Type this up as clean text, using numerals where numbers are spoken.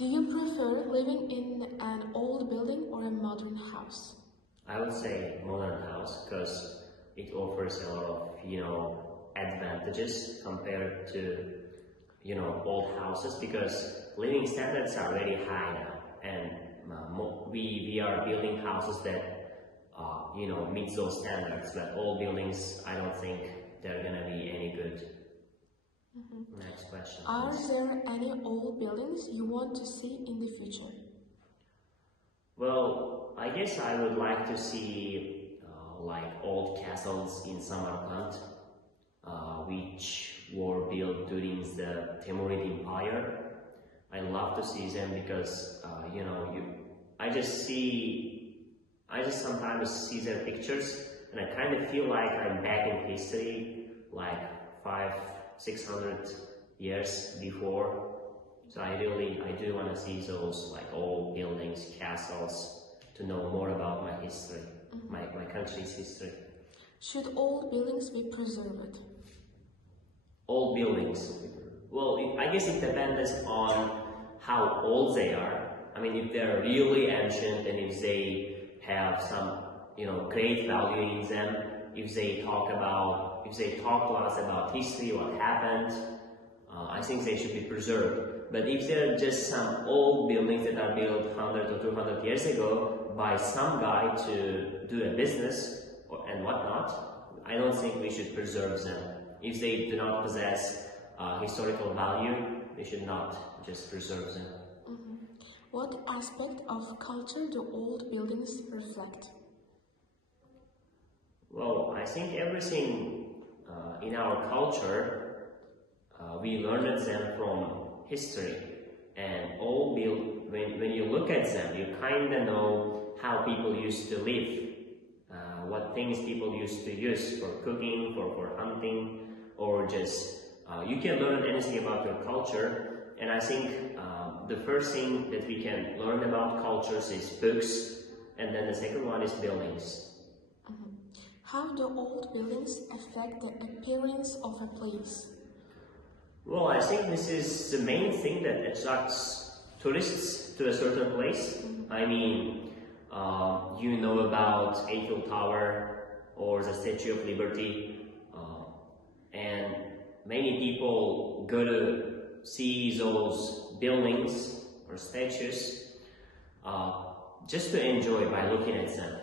Do you prefer living in an old building or a modern house? I would say modern house because it offers a lot of, advantages compared to, old houses because living standards are very high now and we are building houses that, meet those standards, but old buildings, I don't think they're gonna be any good. Next question, Are please. there any old buildings you want to see in the future? Well, I guess I would like to see like old castles in Samarkand, which were built during the Timurid Empire. I love to see them because I just sometimes see their pictures and I kind of feel like I'm back in history, like 500-600 years before. So I do want to see those like old buildings, castles, to know more about my history, my country's history. Should old buildings be preserved? Old buildings. Well, I guess it depends on how old they are. I mean, if they're really ancient and if they have some, great value in them, if they talk to us about history, what happened, I think they should be preserved. But if they're just some old buildings that are built 100 or 200 years ago by some guy to do a business and whatnot, I don't think we should preserve them. If they do not possess historical value, we should not just preserve them. What aspect of culture do old buildings reflect? Well, I think everything in our culture, we learned them from history. And when you look at them, you kind of know how people used to live, what things people used to use for cooking, for hunting, or just, you can learn anything about your culture. And I think the first thing that we can learn about cultures is books, and then the second one is buildings. How do old buildings affect the appearance of a place? Well, I think this is the main thing that attracts tourists to a certain place. I mean, you know about Eiffel Tower or the Statue of Liberty, and many people go to see those buildings or statues just to enjoy by looking at them.